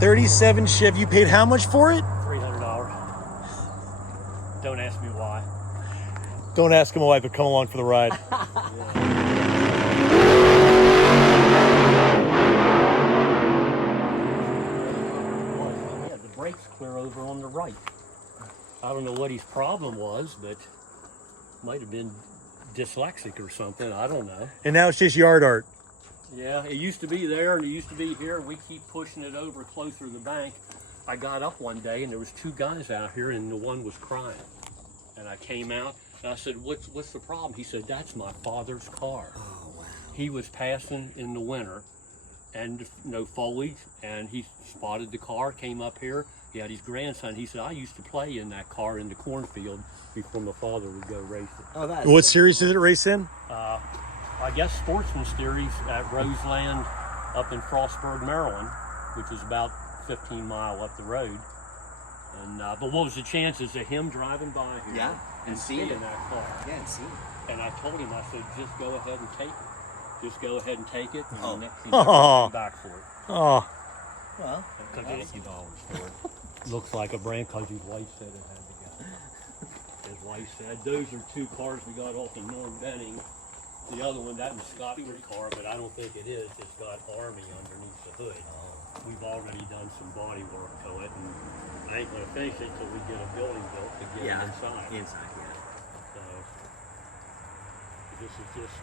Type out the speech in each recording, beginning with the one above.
37 Chevy. You paid how much for it? $300. Don't ask me why. Don't ask him why, but come along for the ride. Yeah, the brakes clear over on the right. I don't know what his problem was, but might have been dyslexic or something. I don't know. And now it's just yard art. Yeah, it used to be there and it used to be here. We keep pushing it over closer to the bank. I got up one day and there was two guys out here and the one was crying. And I came out and I said, what's the problem? He said, that's my father's car. Oh, wow. He was passing in the winter and no foliage, and he spotted the car, came up here. He had his grandson. He said, I used to play in that car in the cornfield before my father would go race it. Oh, that's What series did it race in? I guess Sportsman Series at Roseland up in Frostburg, Maryland, which is about 15 miles up the road. And but what was the chances of him driving by here and seeing seeing that car? Yeah, and seeing it. And I told him, I said, just go ahead and take it. Just go ahead and take it. And he never came back for it. Oh. Well, $50 for it. Looks like a brand because his wife said it had to go. His wife said, those are two cars we got off of Norm Benning. The other one, that was Scott's car, but I don't think it is. It's got Army underneath the hood. We've already done some body work to it, and I ain't gonna finish it till we get a building built to get it inside. Inside, yeah. So this is just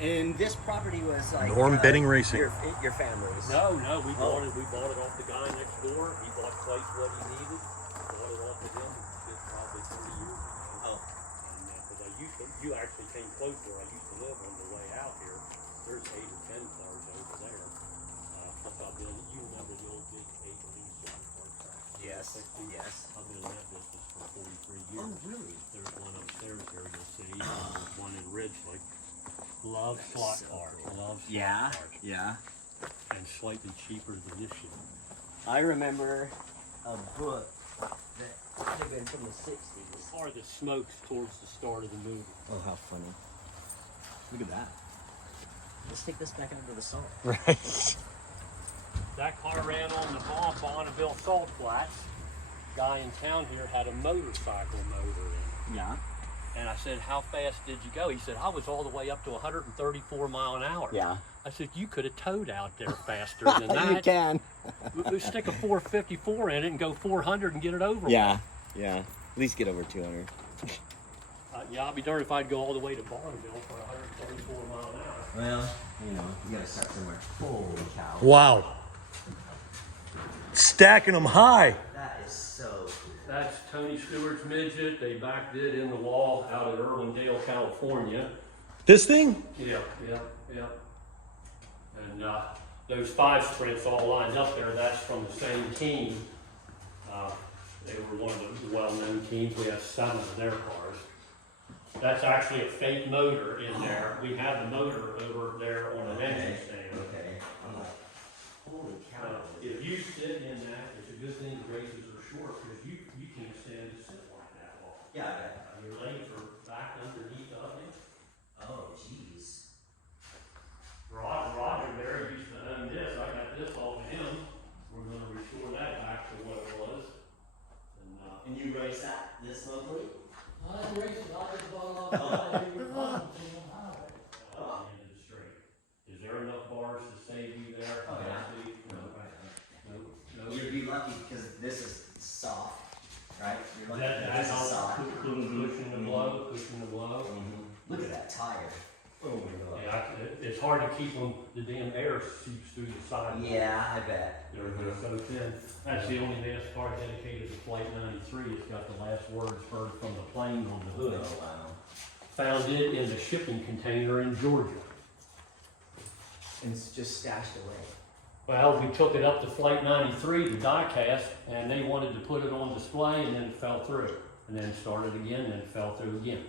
And this property was like Norm Benning Racing. Your family's. No, we bought it. We bought it off the guy next door. He bought twice what he needed. Bought it off of him. It's probably 30 years ago. Oh. And because you actually came close where I used to live on the way out here. There's 8 or 10 cars over there. You remember the old big 8-lane supercar track? Yes. Yes. I've been in that business for 43 years. Oh, really? There's one upstairs here you'll see. There's one in Ridgely. Love slot cars. Love slot cars. Yeah. And slightly cheaper than this shit. I remember a book that could have been from the 60s. Car that smokes towards the start of the movie. Oh, how funny. Look at that. Let's take this back into the salt. Right. That car ran on the Bonneville Salt Flats. Guy in town here had a motorcycle motor in. Yeah. And I said, how fast did you go? He said, I was all the way up to 134 mile an hour. Yeah. I said, you could have towed out there faster than that. You can. We stick a 454 in it and go 400 and get it over Yeah. Yeah. At least get over 200. Yeah, I'd be darned if I'd go all the way to Bonneville for 134 mile an hour. Well, you know, you gotta start somewhere. Holy cow. Wow. Stacking them high. That is so cool. That's Tony Stewart's midget. They backed it in the wall out at Irwindale, California. This thing? Yeah. And those 5 sprints all lined up there, that's from the same team. They were one of the well-known teams. We have 7 of their cars. That's actually a fake motor in there. We have the motor over there on an engine stand. Okay. I'm like, holy cow. If you sit in that, it's a good thing the races are short because you can't stand to sit like that long. Yeah, I bet. Your legs are back underneath of you. Oh, jeez. Roger there used to own this. I got this off of him. We're going to restore that back to what it was. And you race that this locally? I race it. I just bought it off the straight. Is there enough bars to save you there? Oh, yeah. No. You'd be lucky because this is soft, right? You're lucky That this is helps soft. cushion the blow, Look at that tire. Oh my God. Yeah, it's hard to keep them, the damn air seeps through the side. Yeah, I bet. They're so thin. That's the only Nascar dedicated to Flight 93. It's got the last words heard from the plane on the hood. Oh, wow. Found it in the shipping container in Georgia. And it's just stashed away. Well, we took it up to Flight 93, the die-cast, and they wanted to put it on display, and then it fell through. And then started again, and then it fell through again.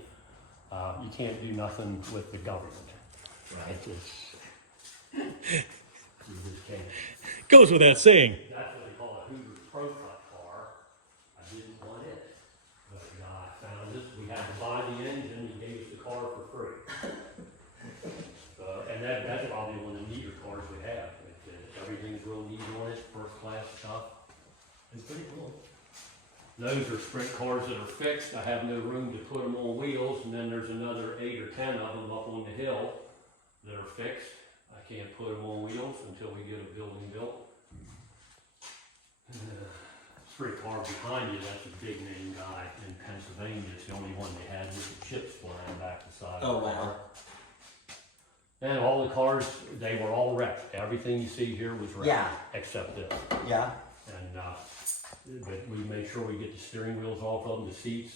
You can't do nothing with the government. Right. You just can't. Goes without saying. That's what they call a Hoover's Pro Cut car. I didn't want it. But the guy found this. We had to buy the engine. He gave us the car for free. And that's probably one of the neater cars we have. Everything's real neat stuff. It's pretty cool. Those are sprint cars that are fixed. I have no room to put them on wheels, and then there's another 8 or 10 of them up on the hill that are fixed. I can't put them on wheels until we get a building built. Sprint car behind you, that's a big name guy in Pennsylvania. It's the only one they had with the chips flying back the side of the car. And all the cars, they were all wrecked. Everything you see here was wrecked, except this. Yeah. And but we made sure we get the steering wheels off of them, the seats.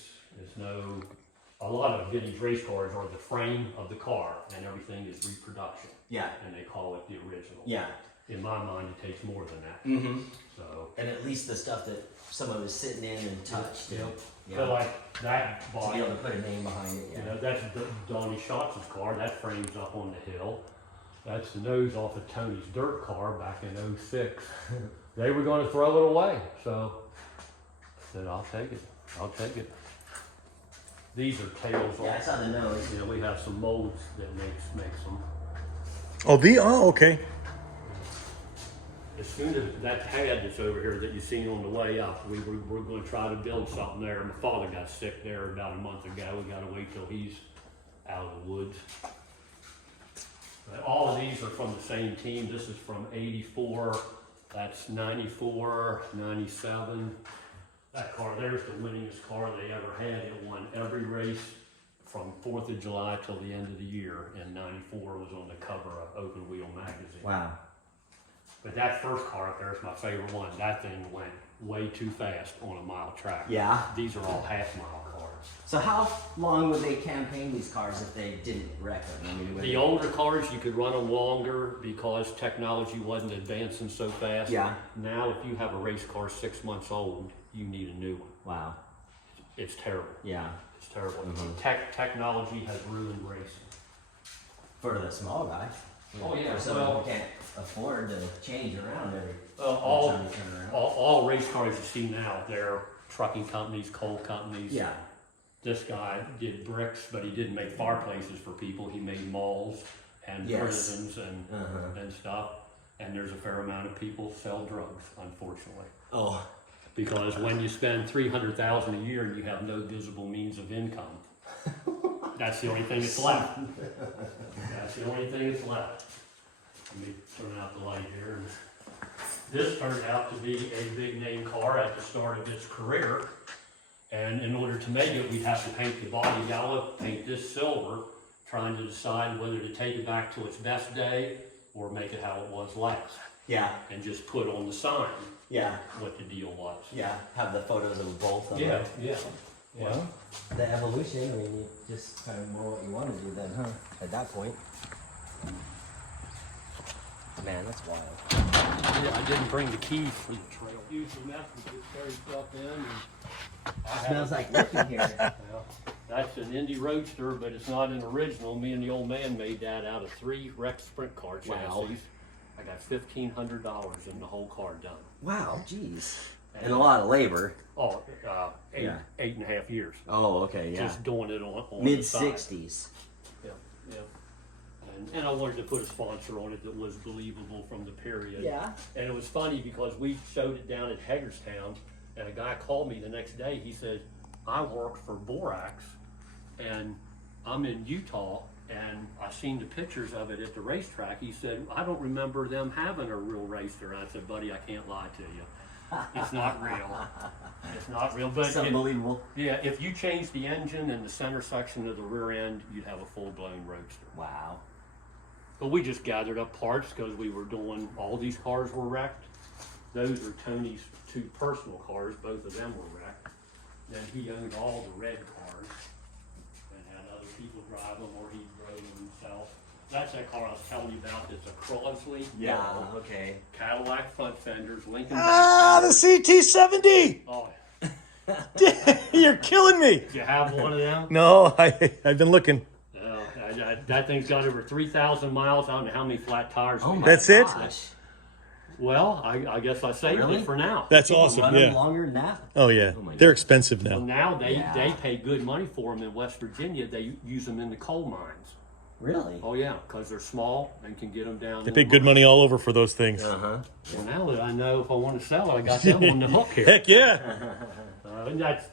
A lot of vintage race cars are the frame of the car, and everything is reproduction. Yeah. And they call it the original. Yeah. In my mind, it takes more than that. Mm-hmm. So. And at least the stuff that someone was sitting in and touched. Yep. Yeah. So like that body. To be able to put a name behind it. Yeah. You know, that's Donnie Schatz's car. That frame's up on the hill. That's the nose off of Tony's dirt car back in '06. They were going to throw it away, so I said, I'll take it. I'll take it. These are tails Yeah, I off. saw the nose. Yeah, we have some molds that makes them. Oh, okay. As soon as that pad that's over here that you seen on the way up, we're going to try to build something there. My father got sick there about a month ago. We got to wait till he's out of the woods. But all of these are from the same team. This is from '84. That's '94, '97. That car there's the winningest car they ever had. It won every race from 4th of July till the end of the year. And '94 was on the cover of Open Wheel magazine. Wow. But that first car up there is my favorite one. That thing went way too fast on a mile track. Yeah. These are all half-mile cars. So how long would they campaign these cars if they didn't wreck them? I mean, The older cars, you could run them longer because technology wasn't advancing so fast. Yeah. Now, if you have a race car 6 months old, you need a new one. Wow. It's terrible. Yeah. It's terrible. Mm-hmm. Technology has ruined racing. For the small guy. Oh, yeah. For someone who can't afford to change around every All, time you turn around. all race cars you see now, they're trucking companies, coal companies. Yeah. This guy did bricks, but he didn't make fireplaces for people. He made malls and Yes. prisons and stuff. And there's a fair amount of people sell drugs, unfortunately. Oh. Because when you spend $300,000 a year and you have no visible means of income, that's the only thing that's left. That's the only thing that's left. Let me turn out the light here. And this turned out to be a big name car at the start of its career. And in order to make it, we'd have to paint the body yellow, paint this silver, trying to decide whether to take it back to its best day or make it how it was last. Yeah. And just put on the sign Yeah. what the deal was. Yeah. Have the photos of both of Yeah, them. yeah. Well, the evolution, I mean, you just kind of know what you want to do then, huh? At that point. Man, that's wild. Yeah, I didn't bring the keys for the trail. Use the method to carry stuff in. And Smells like working here. Yeah, that's an Indy Roadster, but it's not an original. Me and the old man made that out of 3 wrecked sprint car chassis. Wow. I got $1,500 in the whole car done. Wow, jeez. And a lot of labor. Oh, eight, Yeah. 8.5 years. Oh, okay, yeah. Just doing it on Mid the side. 60s. Yeah, yeah. And I wanted to put a sponsor on it that was believable from the period. Yeah. And it was funny because we showed it down at Hagerstown, and a guy called me the next day. He said, I work for Borax, and I'm in Utah, and I seen the pictures of it at the racetrack. He said, I don't remember them having a real racer. And I said, buddy, I can't lie to you. It's not real. It's not real. But It's unbelievable. if you change the engine and the center section of the rear end, you'd have a full-blown roadster. Wow. But we just gathered up parts because we were doing, all these cars were wrecked. Those are Tony's 2 personal cars, both of them were wrecked. Then he owned all the red cars and had other people drive them or he drove them himself. That's that car I was telling you about. It's a Crosley yellow, Okay. Cadillac front fenders, Lincoln Ah, back the fenders. CT70. Oh, You're killing me. do you have one of them? No, I've been looking. No, that thing's got over 3,000 miles. I don't know how many flat tires. Oh we my have. That's it? gosh. Well, I guess I saved Really? it for now. That's People awesome. run them Yeah. longer than that? Oh yeah. Oh my They're God. expensive So now. now they Yeah. pay good money for them in West Virginia. They use them in the coal mines. Really? Oh yeah, because they're small and can get them down. They pay good money all over for those things. Uh-huh. Well, now that I know if I want to sell it, I got them on the hook here. Heck yeah. And that's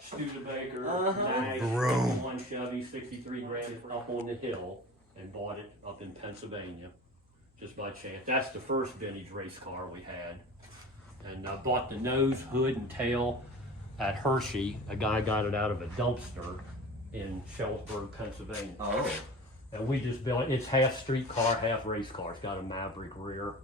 Studebaker, Nag, Vroom. 1 Chevy, 63 grand up on the hill, and bought it up in Pennsylvania, just by chance. That's the first vintage race car we had. And I bought the nose, hood, and tail at Hershey. A guy got it out of a dumpster in Shellisburg, Pennsylvania. Oh. And we just built it. It's half street car, half race car. It's got a Maverick rear.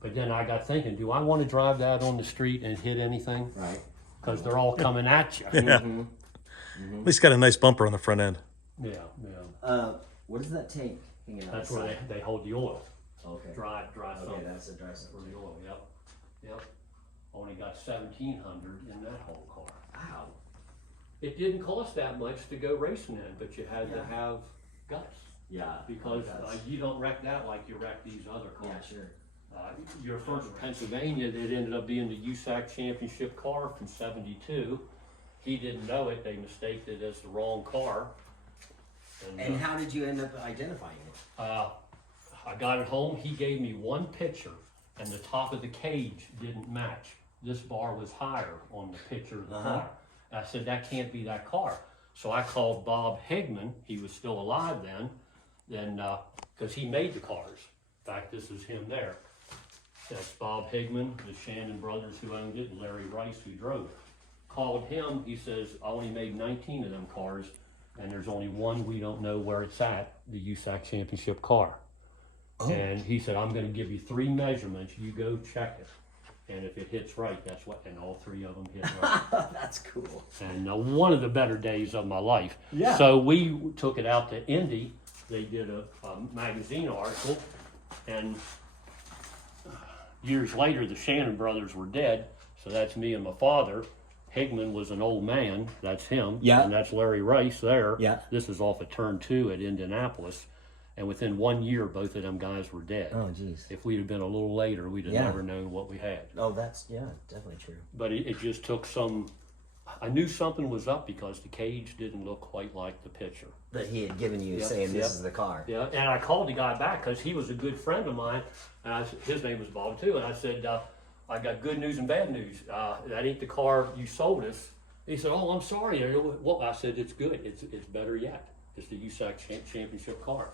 But then I got thinking, do I want to drive that on the street and hit anything? Right. Because they're all coming at you. Yeah. At least got a nice bumper on the front end. Yeah, yeah. What does that tank hanging out? That's where they hold the oil. Okay. Dry Okay, something that's a dry for sump. the oil. Yep. Yep. Only got 1,700 in that whole car. Wow. It didn't cost that much to go racing in, but you had to Yeah. have guts. Yeah. Because that's- you don't wreck that like you wreck these other cars. yeah, sure. Your first Pennsylvania, it ended up being the USAC championship car from '72. He didn't know it. They mistaked it as the wrong car. And how did you end up identifying it? I got it home. He gave me one picture, and the top of the cage didn't match. This bar was higher on the picture of the car. I said, that can't be that car. So I called Bob Higman. He was still alive then, because he made the cars. In fact, this is him there. That's Bob Higman, the Shannon brothers who owned it, and Larry Rice who drove it. Called him, he says, I only made 19 of them cars, and there's only one we don't know where it's at, the USAC championship car. And he said, I'm gonna give you 3 measurements, you go check it. And if it hits right, that's what, and all 3 of them hit right. That's cool. And one of the better days of my life. Yeah. So we took it out to Indy. They did a magazine article, and years later, the Shannon brothers were dead. So that's me and my father. Higman was an old man. That's him. Yeah. And that's Larry Rice there. Yeah. This is off of turn 2 at Indianapolis. And within 1 year, both of them guys were dead. Oh, geez. If we'd have been a little later, we'd have Yeah. never known what we had. Oh, that's, yeah, definitely true. But it just took I knew something was up because the cage didn't look quite like the picture. That he had given you Yep, saying this yep. is the car. Yeah, and I called the guy back because he was a good friend of mine, and his name was Bob too. And I said, I got good news and bad news. That ain't the car you sold us. He said, oh, I'm sorry. Well, I said, it's good. It's better yet. It's the USAC championship car.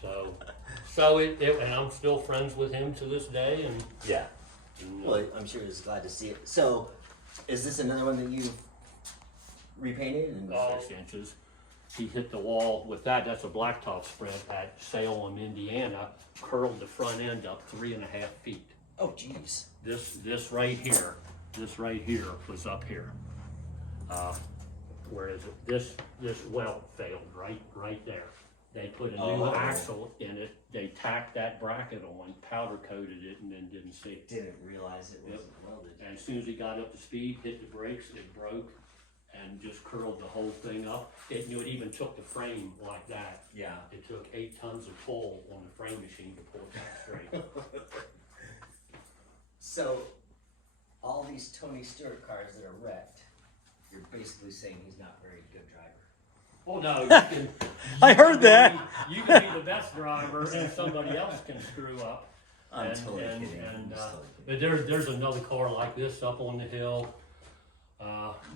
So and I'm still friends with him to this day. And Yeah. Well, I'm sure he's glad to see it. So, is this another one that you repainted? And 6 inches. He hit the wall with that. That's a blacktop spread at Salem, Indiana. Curled the front end up 3.5 feet. Oh, jeez. This right here was up here. Whereas this welt failed right there. They put a new axle in it. They tacked that bracket on, powder coated it, and then didn't see it. Didn't realize it wasn't welded. And as soon as he got up to speed, hit the brakes, it broke, and just curled the whole thing up. It even took the frame like that. Yeah. It took 8 tons of pull on the frame machine to pull it back straight. So, all these Tony Stewart cars that are wrecked, you're basically saying he's not a very good driver. Well, no, you can. I heard that. You can be the best driver, and somebody else can screw up. I'm totally kidding. I'm And just totally but there's another car like this up on the hill.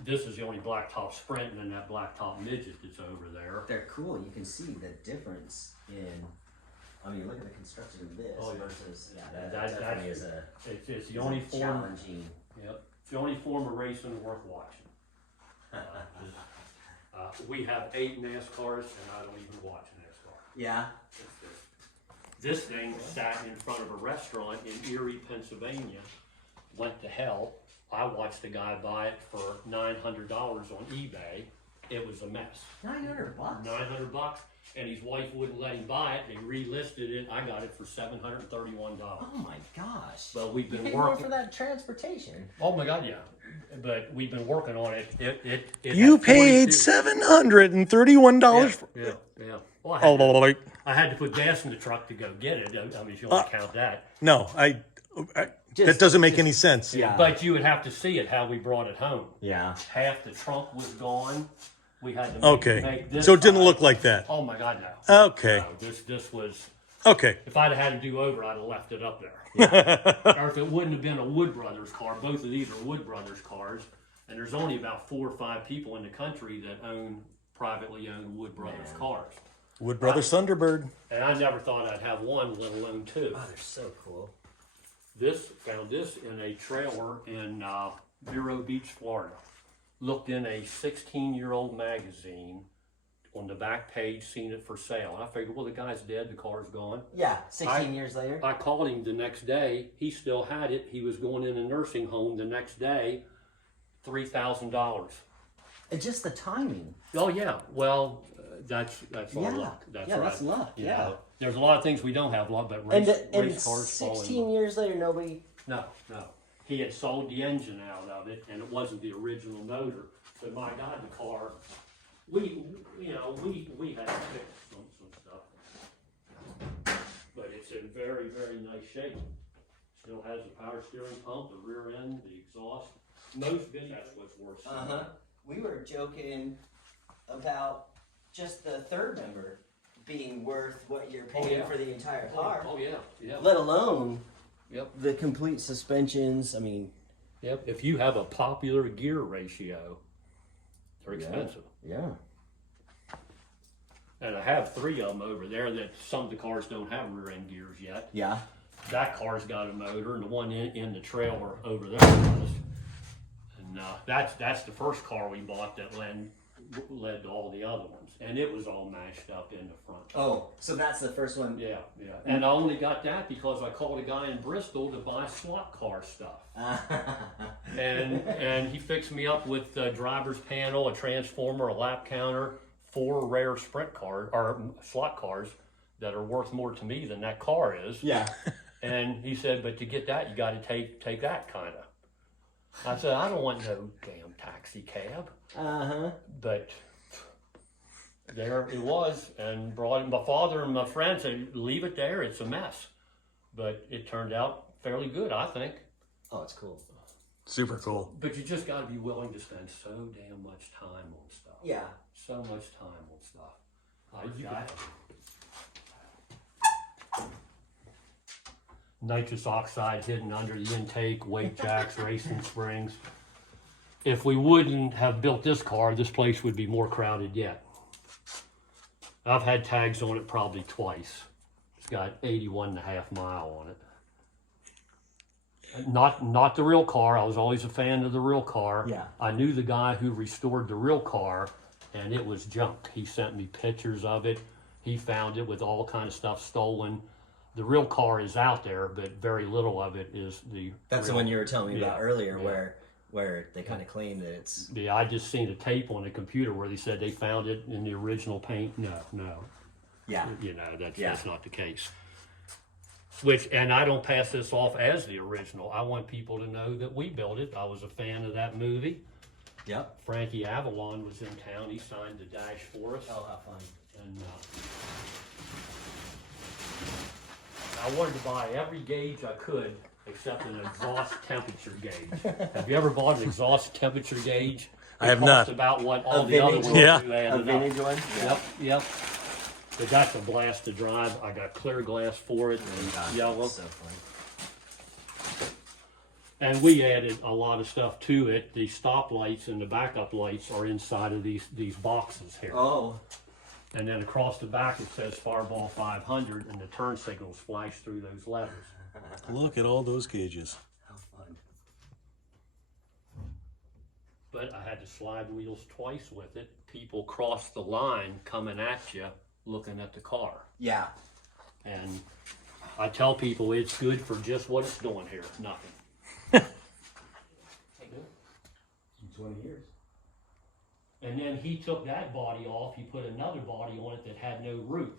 This is the only blacktop Sprint, and then that blacktop midget that's over there. They're cool. You can see the difference in. I mean, look at the construction of this Oh, yeah. versus That- that definitely is It's the only form. challenging. Yep, it's the only form of racing worth watching. We have 8 NASCARs, and I don't even watch NASCAR. Yeah. This thing sat in front of a restaurant in Erie, Pennsylvania, went to hell. I watched a guy buy it for $900 on eBay. It was a mess. $900. $900, and his wife wouldn't let him buy it. They relisted it. I got it for $731. Oh my gosh. But we've You been paid more working. for that transportation. Oh my God, yeah. But we've been working on it. It You had paid 42 $731 for. Yeah, yeah. Well, Oh, I had to put gas in the truck to go get it. I mean, if you want to count that. no, Just- that doesn't make any sense. Yeah. But you would have to see it, how we brought it home. Yeah. Half the trunk was gone We had to make Okay. this So it didn't side. look like that. Oh my God, no. Okay. No, this was. Okay. If I'd have had to do over, I'd have left it up there. Or if it wouldn't have been a Wood Brothers car. Both of these are Wood Brothers cars, and there's only about 4 or 5 people in the country that own privately owned Wood Brothers cars. Wood Brothers Thunderbird. And I never thought I'd have one, let alone 2. Oh, they're so cool. Found this in a trailer in Vero Beach, Florida. Looked in a 16-year-old magazine. On the back page, seen it for sale. And I figured, well, the guy's dead, the car's gone. Yeah, 16 years later. I called him the next day. He still had it. He was going in a nursing home the next day. $3,000. And just the timing. Oh yeah. Well, that's our Yeah. luck. That's Yeah, right. that's luck, You yeah. know, there's a lot of things we don't have luck, but And race cars fall in 16 luck. years later, nobody. No. He had sold the engine out of it, and it wasn't the original motor. But my God, the car. We had to fix some stuff, but it's in very, very nice shape. Still has the power steering pump, the rear end, the exhaust. Most big, that's what's worth. We were joking about just the third member being worth what you're paying for the entire car. Oh yeah. Let alone Yep. the complete suspensions. I mean, Yep. If you have a popular gear ratio, they're expensive. yeah. And I have 3 of them over there that some of the cars don't have rear end gears yet. Yeah. That car's got a motor, and the one in the trailer over there does. And that's the first car we bought that led to all the other ones, and it was all mashed up in the front. Oh, so that's the first one. Yeah. And I only got that because I called a guy in Bristol to buy slot car stuff. And he fixed me up with a driver's panel, a transformer, a lap counter, 4 rare sprint cars or slot cars that are worth more to me than that car is. Yeah. And he said, but to get that, you got to take that kind of. I said, I don't want no damn taxi cab. But there it was, and brought him. My father and my friend said, leave it there, it's a mess. But it turned out fairly good, I think. Oh, it's cool. Super cool. But you just got to be willing to spend so damn much time on stuff. Yeah. So much time on stuff. Nitrous oxide hidden under the intake, weight jacks, racing springs. If we wouldn't have built this car, this place would be more crowded yet. I've had tags on it probably twice. It's got 81.5 miles on it. Not the real car. I was always a fan of the real car. Yeah. I knew the guy who restored the real car, and it was junk. He sent me pictures of it. He found it with all kind of stuff stolen. The real car is out there, but very little of it is the. That's real, the one you were telling me about earlier, yeah. where they kind of claim that it's. Yeah, I just seen a tape on the computer where they said they found it in the original paint. No. Yeah. You know, that's not the case. And I don't pass this off as the original. I want people to know that we built it. I was a fan of that movie. Yep. Frankie Avalon was in town. He signed the dash for us. Oh, how fun. And I wanted to buy every gauge I could except an exhaust temperature gauge. Have you ever bought an exhaust temperature gauge? I have not. It costs about what all the other ones Yeah. do A added up. vintage one? Yep. But that's a blast to drive. I got clear glass for it and yellow. So fun. And we added a lot of stuff to it. The stop lights and the backup lights are inside of these boxes here. Oh. And then across the back it says Fireball 500, and the turn signals flash through those letters. Look at all those gauges. How fun. But I had to slide wheels twice with it. People cross the line coming at you, looking at the car. Yeah. And I tell people it's good for just what it's doing here, nothing. 20 years. And then he took that body off. He put another body on it that had no roof.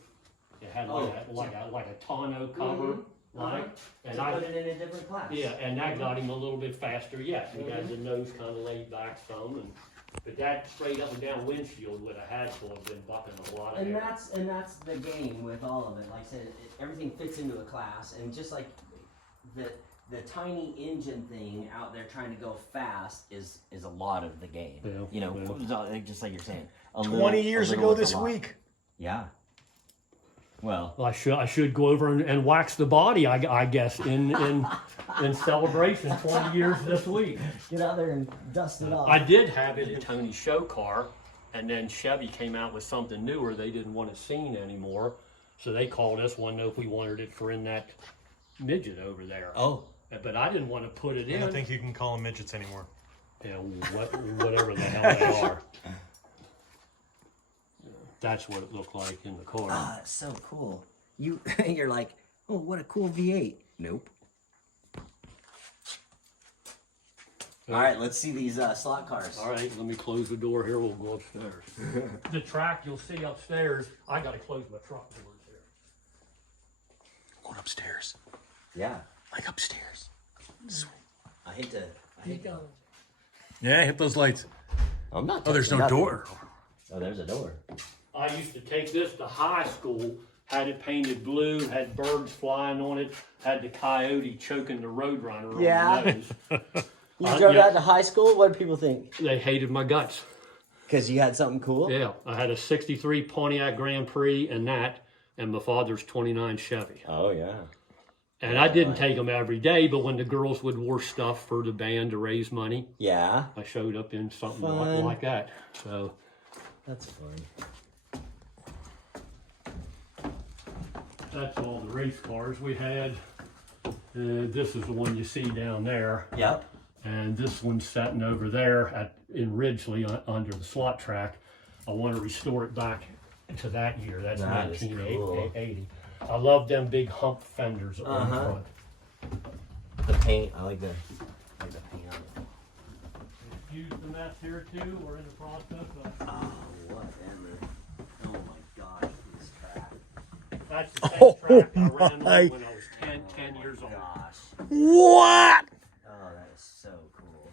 It had like a tonneau cover, And I put it in a different class. Yeah, and that got him a little bit faster yet. He had the nose kind of laid back some, but that straight up and down windshield would have had to have been bucking a lot of And air. that's the game with all of it. Like I said, everything fits into a class, and just like the tiny engine thing out there trying to go fast is a lot of the game. Yeah, you know, yeah. just like you're saying. 20 years ago this week. Yeah. Well, I should go over and wax the body, I guess, in celebration 20 years this week. get out there and dust it off. I did have it in Tony's show car, and then Chevy came out with something newer. They didn't want it seen anymore, so they called us, wanted to know if we wanted it for in that midget over there. Oh. But I didn't want to put it in. I don't think you can call them midgets anymore. Yeah, whatever the hell they are. That's what it looked like in the car. Ah, that's so cool. You're like, oh, what a cool V8. Nope. All right, let's see these slot cars. All right, let me close the door here. We'll go upstairs. The track you'll see upstairs, I got to close my truck doors here. Going upstairs. Yeah. Like upstairs. Sweet. I hate to. Yeah, hit those lights. I'm not. Oh, there's no nothing. door. Oh, there's a door. I used to take this to high school, had it painted blue, had birds flying on it, had the coyote choking the roadrunner on the nose. You drove that to high school? What did people think? They hated my guts. Because you had something cool? Yeah, I had a 63 Pontiac Grand Prix and my father's 29 Chevy. Oh, yeah. And I didn't take them every day, but when the girls would wear stuff for the band to raise money, Yeah. I showed up in something Fun. like that. So That's fun. that's all the race cars we had. This is the one you see down there. Yep. And this one's sitting over there in Ridgely under the slot track. I want to restore it back to that year. That's That is 1980. I love them big hump fenders on the front. The paint, I like the paint on it. Used the mess here too. We're in the process of. Oh, whatever. Oh my gosh, this track. That's the same track I ran on when I was 10 years old. Gosh. What? Oh, that is so cool.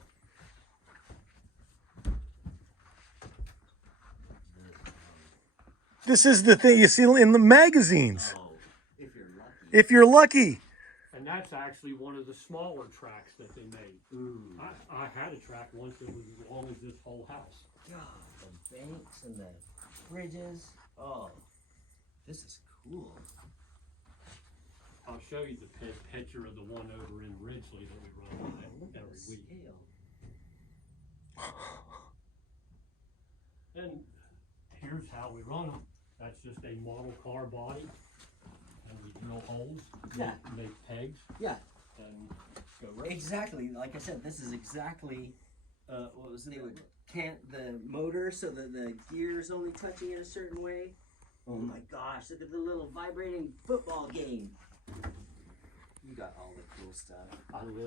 This is the thing you see in the magazines. Oh, if you're lucky. If you're lucky. And that's actually one of the smaller tracks that they made. Ooh. I had a track once that was as long as this whole house. God, the banks and the bridges. Oh, this is cool. I'll show you the picture of the one over in Ridgely that we run every week. Scale. And here's how we run them. That's just a model car body. And we drill holes, Yeah. make pegs, Yeah, and go race. exactly. Like I said, this is exactly what was they would cant the motor so that the gear's only touching it a certain way. Oh my gosh, look at the little vibrating football game. You got all the cool stuff.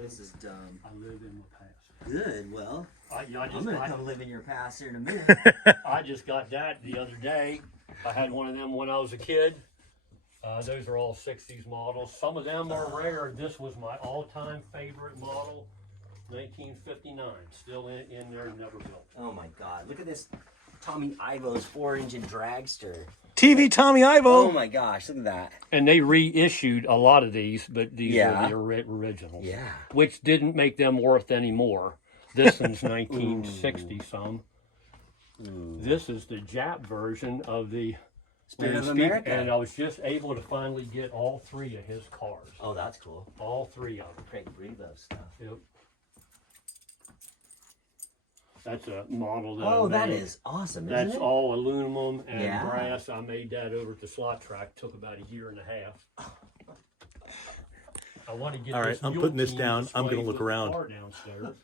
This is dumb. I live in the past. Good, well, I'm I gonna come live in your past here in a minute. just got that the other day. I had one of them when I was a kid. Those are all 60s models. Some of them are rare. This was my all-time favorite model, 1959. Still in there, never built. Oh my god, look at this Tommy Ivo's 4-engine dragster. TV Tommy Oh Ivo. my gosh, look at that. And they reissued a lot of these, but these Yeah. are the originals. Yeah. Which didn't make them worth any more. This one's 1960 some. This is the Jap version of the Spirit of Speak- America. And I was just able to finally get all three of his cars. Oh, that's cool. All three of them. Craig Brevo stuff. Yep. That's a model that Oh, I that made. is awesome, isn't That's it? all aluminum and Yeah. brass. I made that over at the slot track. Took about a year and a half. I want to get All right, this I'm mule putting this team down. I'm gonna displayed look with the around. car downstairs.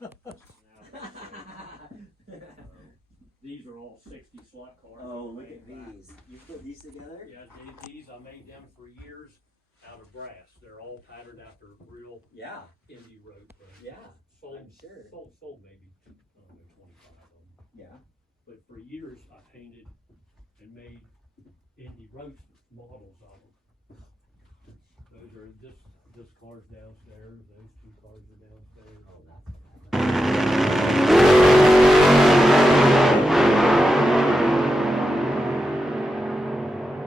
These are all 60 slot cars. Oh, look at these. You put these together? Yeah, these I made them for years out of brass. They're all patterned after real Yeah. indie road. Yeah. Sold, I'm sure. sold maybe, I don't know, 25 of them. Yeah. But for years, I painted and made indie road models of them. Those are this car's downstairs. Those two cars are downstairs. Oh, that's